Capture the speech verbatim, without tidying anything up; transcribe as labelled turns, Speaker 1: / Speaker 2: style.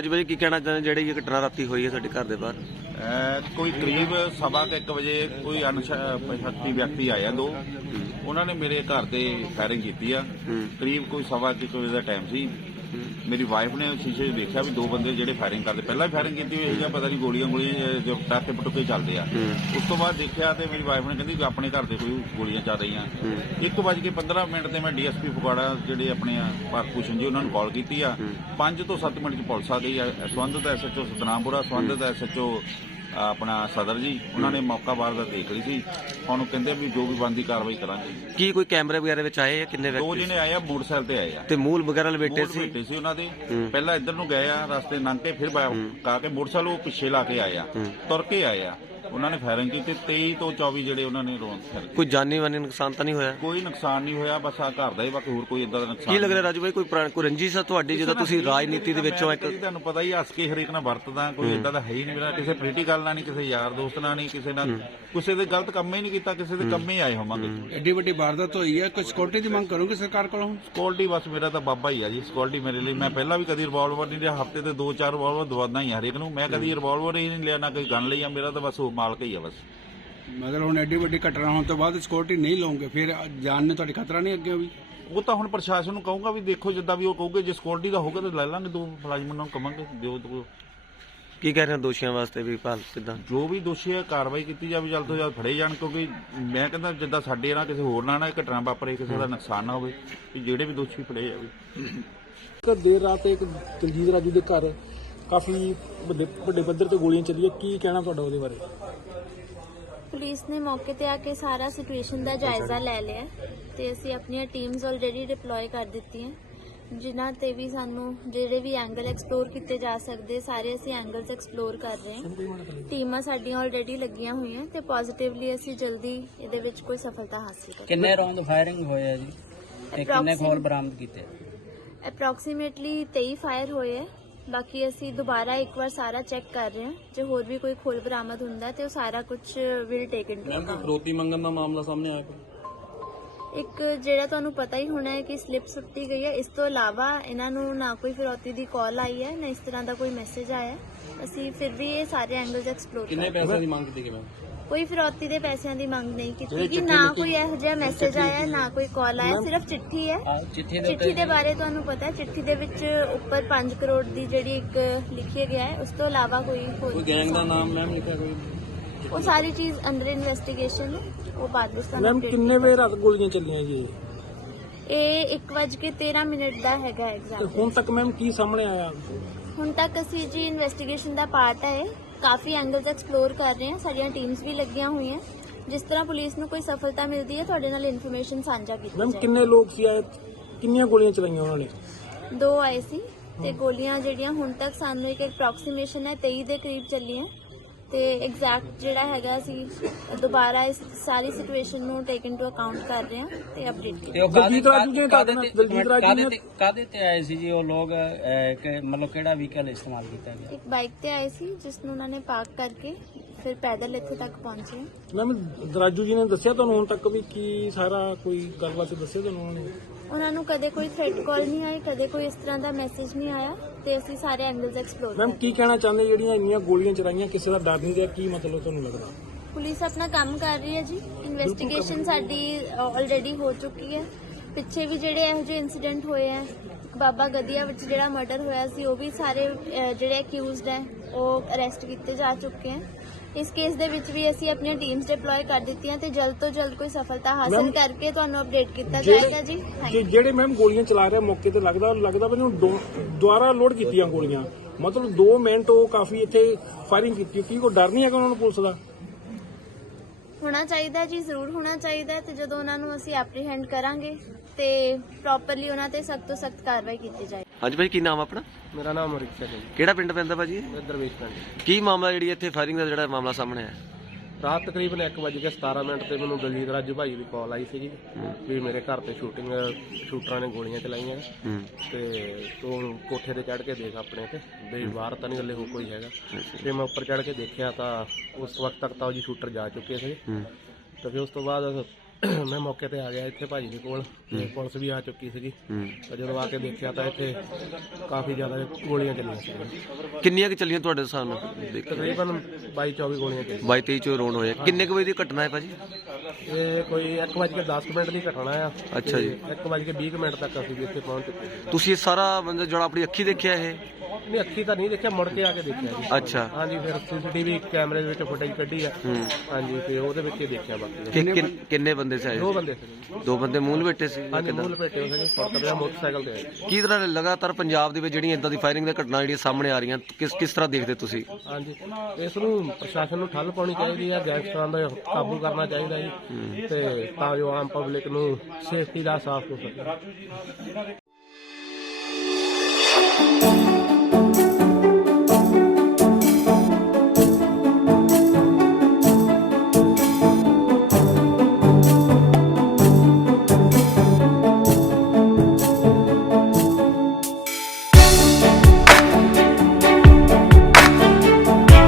Speaker 1: राजू भाई की कहना चाहते जी घटना राती हुई है साडे घर दे बाहर?
Speaker 2: कोई करीब सवा के एक बजे कोई अनशक्ति व्यक्ति आया दो, उन्होंने मेरे घर से फायरिंग की। करीब कोई सवा एक बजे का टाइम सी। मेरी वाइफ ने शीशे देखा भी दो बंदे जो फायरिंग करते, पहला भी फायरिंग की हुई है, पता नहीं गोलियां गोलियां जो पटाखे पटुखे चलते हैं। उस तो बाद देखा तो मेरी वाइफ ने कहती अपने घर से कोई गोलियां चल रही हैं। एक बज के पंद्रह मिनट से मैं डी एस पी फगवाड़ा जो अपने भारत भूषण जी उन्होंने कॉल की आ। पांच तो सत्त मिनट च पुलिस आ गई है। संबंधित एस एच ओ सतनामपुरा, संबंधित एस एच ओ अपना सदर जी, उन्होंने मौका वारदात देख ली थी। हम कहते भी जो भी बनती कार्रवाई करांगे।
Speaker 1: की कोई कैमरे वगैरह विच आए किन्ने व्यक्ति? दो
Speaker 2: जने आए मोटरसाइकिल ते आए
Speaker 1: ते मूल वगैरह लपेटे सी
Speaker 2: लपेटे सी उन्होंने। पहला इधर नूं गए आ रास्ते लंघ के, फिर कहा के मोटरसाइकिल वो पिछे ला के आए आ, तुर के आए आ। उन्होंने फायरिंग की तेईस तो चौबीस जेडे उन्होंने
Speaker 1: कोई जानी वानी नुकसान तो नहीं होया?
Speaker 2: कोई नुकसान नहीं होया, बस आ घर दा ही, बाकी होर कोई इदां दा नुकसान।
Speaker 1: की लग रहा राजू भाई कोई कोई रंजिश है तुहाडी जिद्दां तुसीं राजनीति दे विचों एक?
Speaker 2: तुहानूं पता ही हस के हरेक नाल वरतदा, कोई इदां दा है ही नहीं मेरा, किसी पोलीटिकल नाल नहीं, किसी यार दोस्त नाल नहीं, किसी नाल किसी दे गलत काम ही नहीं कीता, किसी दे काम ही आए होवांगे।
Speaker 3: एडी वड्डी वारदात होई है, कोई सिक्योरिटी दी मंग करोगे सरकार कोलों?
Speaker 2: सिक्योरिटी बस मेरा तो बाबा ही है जी, सिक्योरिटी मेरे लिए। मैं पहला भी कभी रिवॉल्वर नहीं लिया, हफ्ते से दो चार रिवॉल्वर दवाना ही हरेक नूं। मैं कभी रिवॉल्वर ही नहीं लिया, ना कोई गन लिया। मेरा तो बस वो मालक ही है बस।
Speaker 3: मगर हुण एडी वड्डी घटना होने तो बाद सिक्योरिटी नहीं लओगे, फिर जान ने तुहाडी खतरा नहीं अगे भी?
Speaker 2: वो तो हुण प्रशासन नूं कहूंगा भी देखो जिद्दां भी वो कहोगे, जे सिक्योरिटी का होगा तो ले लांगे, दो मुलाजमां नूं कहांगे दिओ। तो
Speaker 1: की कह रहे हैं दोषियों वास्ते भी भाल किदां
Speaker 2: जो भी दोषी है कार्रवाई की जाए, जल्द तो जल्द फड़े जाण, क्योंकि मैं कहंदा जिद्दां साडे नाल किसी होर नाल ना घटना वापरे, किसी का नुकसान ना होवे, ਜਿਹੜੇ भी दोषी फड़े जावे।
Speaker 4: देर रात एक दलजीत राजू के घर काफी ਵੱਡੇ ਪੱਧਰ ਤੇ ਗੋਲੀਆਂ ਚੱਲੀਆਂ, ਕੀ ਕਹਿਣਾ ਤੁਹਾਡਾ ਉਹਦੇ ਬਾਰੇ?
Speaker 5: ਪੁਲਿਸ ਨੇ ਮੌਕੇ ਤੇ ਆ ਕੇ ਸਾਰਾ ਸਿਚੁਏਸ਼ਨ ਦਾ ਜਾਇਜ਼ਾ ਲੈ ਲਿਆ ਤੇ ਅਸੀਂ ਆਪਣੀਆਂ ਟੀਮਸ ਆਲਰੇਡੀ ਡਿਪਲੋਏ ਕਰ ਦਿੱਤੀਆਂ, ਜਿਨ੍ਹਾਂ ਤੇ ਵੀ ਸਾਨੂੰ ਜਿਹੜੇ ਵੀ ਐਂਗਲ ਐਕਸਪਲੋਰ ਕੀਤੇ ਜਾ ਸਕਦੇ ਸਾਰੇ ਅਸੀਂ ਐਂਗਲਸ ਐਕਸਪਲੋਰ ਕਰ ਰਹੇ ਹਾਂ। ਟੀਮਾਂ ਸਾਡੀਆਂ ਆਲਰੇਡੀ ਲੱਗੀਆਂ ਹੋਈਆਂ ਤੇ ਪੋਜ਼ਿਟਿਵਲੀ ਅਸੀਂ ਜਲਦੀ ਇਹਦੇ ਵਿੱਚ ਕੋਈ ਸਫਲਤਾ ਹਾਸਲ ਕਰਾਂਗੇ।
Speaker 6: ਕਿੰਨੇ ਰੌਂਦ ਫਾਇਰਿੰਗ ਹੋਏ ਆ ਜੀ ਤੇ ਕਿੰਨੇ ਖੋਲ ਬਰਾਮਦ ਕੀਤੇ?
Speaker 5: ਅਪਰੋਕਸੀਮੇਟਲੀ ਤੇਈ ਫਾਇਰ ਹੋਏ ਆ। ਬਾਕੀ ਅਸੀਂ ਦੁਬਾਰਾ ਇੱਕ ਵਾਰ ਸਾਰਾ ਚੈੱਕ ਕਰ ਰਹੇ ਹਾਂ, ਜੇ ਹੋਰ ਵੀ ਕੋਈ ਖੋਲ ਬਰਾਮਦ ਹੁੰਦਾ ਤੇ ਉਹ ਸਾਰਾ ਕੁਝ will take into account.
Speaker 4: Ma'am ਫਰੋਤੀ ਮੰਗਣ ਦਾ ਮਾਮਲਾ ਸਾਹਮਣੇ ਆਇਆ ਕੋਈ?
Speaker 5: ਇੱਕ ਜਿਹੜਾ ਤੁਹਾਨੂੰ ਪਤਾ ਹੀ ਹੋਣਾ ਹੈ ਕਿ ਸਲਿੱਪ ਸੁੱਟੀ ਗਈ ਹੈ। ਇਸ ਤੋਂ ਇਲਾਵਾ ਇਹਨਾਂ ਨੂੰ ਨਾ ਕੋਈ ਫਿਰੌਤੀ ਦੀ ਕਾਲ ਆਈ ਹੈ, ਨਾ ਇਸ ਤਰ੍ਹਾਂ ਦਾ ਕੋਈ ਮੈਸੇਜ ਆਇਆ। ਅਸੀਂ ਫਿਰ ਵੀ ਇਹ ਸਾਰੇ ਐਂਗਲਸ ਐਕਸਪਲੋਰ ਕਰ ਰਹੇ ਹਾਂ।
Speaker 4: ਕਿੰਨੇ ਪੈਸੇ ਦੀ ਮੰਗ ਕੀਤੀ ਗਈ ਮੈਮ?
Speaker 5: ਕੋਈ ਫਿਰੌਤੀ ਦੇ ਪੈਸਿਆਂ ਦੀ ਮੰਗ ਨਹੀਂ ਕੀਤੀ ਕਿ ਨਾ ਕੋਈ ਇਹੋ ਜਿਹਾ ਮੈਸੇਜ ਆਇਆ, ਨਾ ਕੋਈ ਕਾਲ ਆਇਆ, ਸਿਰਫ ਚਿੱਠੀ ਹੈ। ਚਿੱਠੀ ਦੇ ਬਾਰੇ ਤੁਹਾਨੂੰ ਪਤਾ ਹੈ, ਚਿੱਠੀ ਦੇ ਵਿੱਚ ਉੱਪਰ ਪੰਜ ਕਰੋੜ ਦੀ ਜਿਹੜੀ ਇੱਕ ਲਿਖਿਆ ਗਿਆ ਹੈ, ਉਸ ਤੋਂ ਇਲਾਵਾ ਕੋਈ
Speaker 4: ਕੋਈ ਗੈਂਗ ਦਾ ਨਾਮ ਮੈਮ ਲਿਖਿਆ ਕੋਈ?
Speaker 5: ਉਹ ਸਾਰੀ ਚੀਜ਼ ਅੰਡਰ ਇਨਵੈਸਟੀਗੇਸ਼ਨ ਹੈ, ਉਹ ਬਾਅਦ ਵਿੱਚ ਤੁਹਾਨੂੰ
Speaker 4: ਮੈਮ ਕਿੰਨੇ ਵੇ ਰਾਤ ਗੋਲੀਆਂ ਚੱਲੀਆਂ ਜੀ?
Speaker 5: ਇਹ ਇੱਕ ਵੱਜ ਕੇ ਤੇਰਾਂ ਮਿੰਟ ਦਾ ਹੈਗਾ ਐਗਜ਼ਾਮ।
Speaker 4: ਹੁਣ ਤੱਕ ਮੈਮ ਕੀ ਸਾਹਮਣੇ ਆਇਆ?
Speaker 5: ਹੁਣ ਤੱਕ ਅਸੀਂ ਜੀ ਇਨਵੈਸਟੀਗੇਸ਼ਨ ਦਾ ਪਾਰਟ ਹੈ, ਕਾਫੀ ਐਂਗਲਸ ਐਕਸਪਲੋਰ ਕਰ ਰਹੇ ਹਾਂ, ਸਾਡੀਆਂ ਟੀਮਸ ਵੀ ਲੱਗੀਆਂ ਹੋਈਆਂ। ਜਿਸ ਤਰ੍ਹਾਂ ਪੁਲਿਸ ਨੂੰ ਕੋਈ ਸਫਲਤਾ ਮਿਲਦੀ ਹੈ ਤੁਹਾਡੇ ਨਾਲ ਇਨਫੋਰਮੇਸ਼ਨ ਸਾਂਝਾ ਕੀਤੀ
Speaker 4: ਮੈਮ
Speaker 5: ਜਾਏ।
Speaker 4: ਕਿੰਨੇ ਲੋਕ ਸੀ ਆਏ, ਕਿੰਨੀਆਂ ਗੋਲੀਆਂ ਚਲਾਈਆਂ ਉਹਨਾਂ ਨੇ?
Speaker 5: ਦੋ ਆਏ ਸੀ ਤੇ ਗੋਲੀਆਂ ਜਿਹੜੀਆਂ ਹੁਣ ਤੱਕ ਸਾਨੂੰ ਇੱਕ ਅਪਰੋਕਸੀਮੇਸ਼ਨ ਹੈ ਤੇਈ ਦੇ ਕਰੀਬ ਚੱਲੀਆਂ ਤੇ ਐਗਜ਼ੈਕਟ ਜਿਹੜਾ ਹੈਗਾ ਅਸੀਂ ਦੁਬਾਰਾ ਇਸ ਸਾਰੀ ਸਿਚੁਏਸ਼ਨ ਨੂੰ ਟੇਕ ਇਨਟੂ ਅਕਾਊਂਟ ਕਰ ਰਹੇ ਹਾਂ ਤੇ ਅਪਡੇਟ ਕਰ ਰਹੇ ਹਾਂ।
Speaker 4: ਦਲਜੀਤ ਰਾਜੂ ਜੀ ਤੁਹਾਡੇ ਨਾਲ ਦਲਜੀਤ ਰਾਜੂ ਨੇ
Speaker 6: ਕਾਦੇ ਤੇ ਆਏ ਸੀ ਜੀ ਉਹ ਲੋਕ, ਮਤਲਬ ਕਿਹੜਾ ਵਹੀਕਲ ਇਸਤੇਮਾਲ ਕੀਤਾ ਗਿਆ?
Speaker 5: ਇੱਕ ਬਾਈਕ ਤੇ ਆਏ ਸੀ ਜਿਸ ਨੂੰ ਉਹਨਾਂ ਨੇ ਪਾਰਕ ਕਰਕੇ ਫਿਰ ਪੈਦਲ ਇੱਥੇ ਤੱਕ ਪਹੁੰਚੇ।
Speaker 4: ਮੈਮ ਰਾਜੂ ਜੀ ਨੇ ਦੱਸਿਆ ਤੁਹਾਨੂੰ ਹੁਣ ਤੱਕ ਵੀ ਕੀ ਸਾਰਾ ਕੋਈ ਗੱਲਬਾਤ ਦੱਸਿਆ ਤੁਹਾਨੂੰ ਉਹਨਾਂ ਨੇ?
Speaker 5: ਉਹਨਾਂ ਨੂੰ ਕਦੇ ਕੋਈ ਥ੍ਰੈਟ ਕਾਲ ਨਹੀਂ ਆਈ, ਕਦੇ ਕੋਈ ਇਸ ਤਰ੍ਹਾਂ ਦਾ ਮੈਸੇਜ ਨਹੀਂ ਆਇਆ ਤੇ ਅਸੀਂ ਸਾਰੇ ਐਂਗਲਸ ਐਕਸਪਲੋਰ ਕਰ ਰਹੇ
Speaker 4: ਮੈਮ ਕੀ ਕਹਿਣਾ ਚਾਹੁੰਦੇ ਜਿਹੜੀਆਂ ਇੰਨੀਆਂ ਗੋਲੀਆਂ ਚਲਾਈਆਂ, ਕਿਸੇ ਦਾ ਡਰ ਨਹੀਂ ਰਿਹਾ, ਕੀ ਮਤਲਬ ਤੁਹਾਨੂੰ ਲੱਗਦਾ?
Speaker 5: ਪੁਲਿਸ ਆਪਣਾ ਕੰਮ ਕਰ ਰਹੀ ਹੈ ਜੀ, ਇਨਵੈਸਟੀਗੇਸ਼ਨ ਸਾਡੀ ਆਲਰੇਡੀ ਹੋ ਚੁੱਕੀ ਹੈ। ਪਿੱਛੇ ਵੀ ਜਿਹੜੇ ਇਹੋ ਜਿਹੇ ਇਨਸੀਡੈਂਟ ਹੋਏ ਆ, ਬਾਬਾ ਗਦੀਆ ਵਿੱਚ ਜਿਹੜਾ ਮਰਡਰ ਹੋਇਆ ਸੀ, ਉਹ ਵੀ ਸਾਰੇ ਜਿਹੜੇ ਅਕਿਊਜ਼ਡ ਹੈ ਉਹ ਅਰੈਸਟ ਕੀਤੇ ਜਾ ਚੁੱਕੇ ਹੈ। ਇਸ ਕੇਸ ਦੇ ਵਿੱਚ ਵੀ ਅਸੀਂ ਆਪਣੀਆਂ ਟੀਮਸ ਡਿਪਲੋਏ ਕਰ ਦਿੱਤੀਆਂ ਤੇ ਜਲਦ ਤੋਂ ਜਲਦ ਕੋਈ ਸਫਲਤਾ ਹਾਸਲ ਕਰਕੇ ਤੁਹਾਨੂੰ ਅਪਡੇਟ ਕੀਤਾ ਜਾਏਗਾ ਜੀ।
Speaker 4: ਜਿਹੜੇ ਮੈਮ ਗੋਲੀਆਂ ਚਲਾ ਰਿਹਾ ਮੌਕੇ ਤੇ ਲੱਗਦਾ ਲੱਗਦਾ ਮੈਨੂੰ ਦੁਬਾਰਾ ਲੋਡ ਕੀਤੀਆਂ ਗੋਲੀਆਂ, ਮਤਲਬ ਦੋ ਮਿੰਟ ਉਹ ਕਾਫੀ ਇੱਥੇ ਫਾਇਰਿੰਗ ਕੀਤੀ, ਕੀ ਕੋਈ ਡਰ ਨਹੀਂ ਹੈਗਾ ਉਹਨਾਂ ਨੂੰ ਪੁਲਿਸ ਦਾ?
Speaker 5: ਹੋਣਾ ਚਾਹੀਦਾ ਜੀ, ਜ਼ਰੂਰ ਹੋਣਾ ਚਾਹੀਦਾ ਤੇ ਜਦੋਂ ਉਹਨਾਂ ਨੂੰ ਅਸੀਂ ਐਪਰੀਹੈਂਡ ਕਰਾਂਗੇ ਤੇ ਪ੍ਰੋਪਰਲੀ ਉਹਨਾਂ ਤੇ ਸਖਤ ਤੋਂ ਸਖਤ ਕਾਰਵਾਈ ਕੀਤੀ ਜਾਏ।
Speaker 1: ਹਾਂਜੀ ਭਾਈ ਕੀ ਨਾਮ ਆਪਣਾ?
Speaker 4: ਮੇਰਾ ਨਾਮ ਅਮਰਿਕ ਸਿੰਘ ਹੈ।
Speaker 1: ਕਿਹੜਾ ਪਿੰਡ ਪੈਂਦਾ ਭਾਜੀ?
Speaker 4: ਦਰਵੇਸ਼ ਪਿੰਡ।
Speaker 1: ਕੀ ਮਾਮਲਾ ਜਿਹੜੀ ਇੱਥੇ ਫਾਇਰਿੰਗ ਦਾ ਜਿਹੜਾ ਮਾਮਲਾ ਸਾਹਮਣੇ ਆਇਆ?
Speaker 4: ਰਾਤ ਤਕਰੀਬਨ ਇੱਕ ਵਜੇ ਕੇ ਸਤਾਰਾਂ ਮਿੰਟ ਤੇ ਮੈਨੂੰ ਦਲਜੀਤ ਰਾਜੂ ਭਾਈ ਦੀ ਕਾਲ ਆਈ ਸੀਗੀ ਵੀ ਮੇਰੇ ਘਰ ਤੇ ਸ਼ੂਟਿੰਗ ਸ਼ੂਟਰਾਂ ਨੇ ਗੋਲੀਆਂ ਚਲਾਈਆਂ ਤੇ ਤੂੰ ਕੋਠੇ ਤੇ ਚੜ੍ਹ ਕੇ ਦੇਖ ਆਪਣੇ ਤੇ ਵੀ ਬਾਹਰ ਤਾਂ ਨਹੀਂ ਗੱਲੇ ਹੋ ਕੋਈ ਹੈਗਾ। ਤੇ ਮੈਂ ਉੱਪਰ ਚੜ੍ਹ ਕੇ ਦੇਖਿਆ ਤਾਂ ਉਸ ਵਕਤ ਤੱਕ ਤਾਂ ਉਹ ਜੀ ਸ਼ੂਟਰ ਜਾ ਚੁੱਕੇ ਸੀ ਤੇ ਫਿਰ ਉਸ ਤੋਂ ਬਾਅਦ ਮੈਂ ਮੌਕੇ ਤੇ ਆ ਗਿਆ ਇੱਥੇ ਭਾਜੀ ਦੇ ਕੋਲ ਤੇ ਪੁਲਿਸ ਵੀ ਆ ਚੁੱਕੀ ਸੀਗੀ ਤੇ ਜਦੋਂ ਆ ਕੇ ਦੇਖਿਆ ਤਾਂ ਇੱਥੇ ਕਾਫੀ ਜ਼ਿਆਦਾ ਗੋਲੀਆਂ ਚੱਲੀਆਂ ਸੀ।
Speaker 1: ਕਿੰਨੀਆਂ ਕਿ ਚੱਲੀਆਂ ਤੁਹਾਡੇ ਹਿਸਾਬ ਨਾਲ ਦੇਖ ਕੇ?
Speaker 4: ਤਕਰੀਬਨ ਬਾਈ ਚੌਵੀ ਗੋਲੀਆਂ ਚੱਲੀਆਂ।
Speaker 1: ਬਾਈ ਤੇਈ ਚੋਂ ਰੋਣ ਹੋਏ। ਕਿੰਨੇ ਕੁ ਵਜੇ ਦੀ ਘਟਨਾ ਹੈ ਭਾਜੀ?
Speaker 4: ਇਹ ਕੋਈ ਇੱਕ ਵੱਜ ਕੇ ਦਸ ਮਿੰਟ ਦੀ ਘਟਨਾ ਆ।
Speaker 1: ਅੱਛਾ ਜੀ।
Speaker 4: ਇੱਕ ਵੱਜ ਕੇ ਵੀਹ ਮਿੰਟ ਤੱਕ ਅਸੀਂ ਇੱਥੇ ਪਹੁੰਚ ਚੁੱਕੇ ਸੀ।
Speaker 1: ਤੁਸੀਂ ਇਹ ਸਾਰਾ ਬੰਦਾ ਜਿਹੜਾ ਆਪਣੀ ਅੱਖੀ ਦੇਖਿਆ ਇਹ?
Speaker 4: ਨਹੀਂ, ਅੱਖੀ ਤਾਂ ਨਹੀਂ ਦੇਖਿਆ, ਮੁੜ ਕੇ ਆ ਕੇ ਦੇਖਿਆ ਜੀ।
Speaker 1: ਅੱਛਾ।
Speaker 4: ਹਾਂਜੀ, ਫਿਰ ਸੀਸੀਟੀਵੀ ਕੈਮਰੇ ਦੇ ਵਿੱਚ ਫੁਟੇਜ ਕੱਢੀ ਆ। ਹਾਂਜੀ, ਤੇ ਉਹਦੇ ਵਿੱਚ ਹੀ ਦੇਖਿਆ ਬਾਕੀ।
Speaker 1: ਕਿ- ਕਿੰਨ- ਕਿੰਨੇ ਬੰਦੇ ਸੀ ਆਏ?
Speaker 4: ਦੋ ਬੰਦੇ ਸੀ।
Speaker 1: ਦੋ ਬੰਦੇ ਮੂਲ ਬੈਠੇ ਸੀ?
Speaker 4: ਹਾਂਜੀ, ਮੂਲ ਭੇਟੇ ਹੋ ਸਕੇ ਫੜਕਦੇ ਮੋਟਰਸਾਈਕਲ ਤੇ ਆਏ।
Speaker 1: ਕੀ ਤਰ੍ਹਾਂ ਲਗਾਤਾਰ ਪੰਜਾਬ ਦੇ ਵਿੱਚ ਜਿਹੜੀਆਂ ਇਦਾਂ ਦੀ ਫਾਇਰਿੰਗ ਦੀਆਂ ਘਟਨਾ ਜਿਹੜੀਆਂ ਸਾਹਮਣੇ ਆ ਰਹੀਆਂ, ਕਿਸ ਕਿਸ ਤਰ੍ਹਾਂ ਦੇਖਦੇ ਤੁਸੀਂ?
Speaker 4: ਹਾਂਜੀ, ਇਸ ਨੂੰ ਪ੍ਰਸ਼ਾਸਨ ਨੂੰ ਠੱਲ ਪਾਉਣੀ ਚਾਹੀਦੀ ਹੈ, ਗੈਂਗਸਟਰਾਂ ਦਾ ਕਾਬੂ ਕਰਨਾ ਚਾਹੀਦਾ ਜੀ, ਤੇ ਤਾਂ ਜੋ ਆਮ ਪਬਲਿਕ ਨੂੰ ਸੇਫਟੀ ਦਾ ਸਾਫ ਹੋ ਸਕੇ।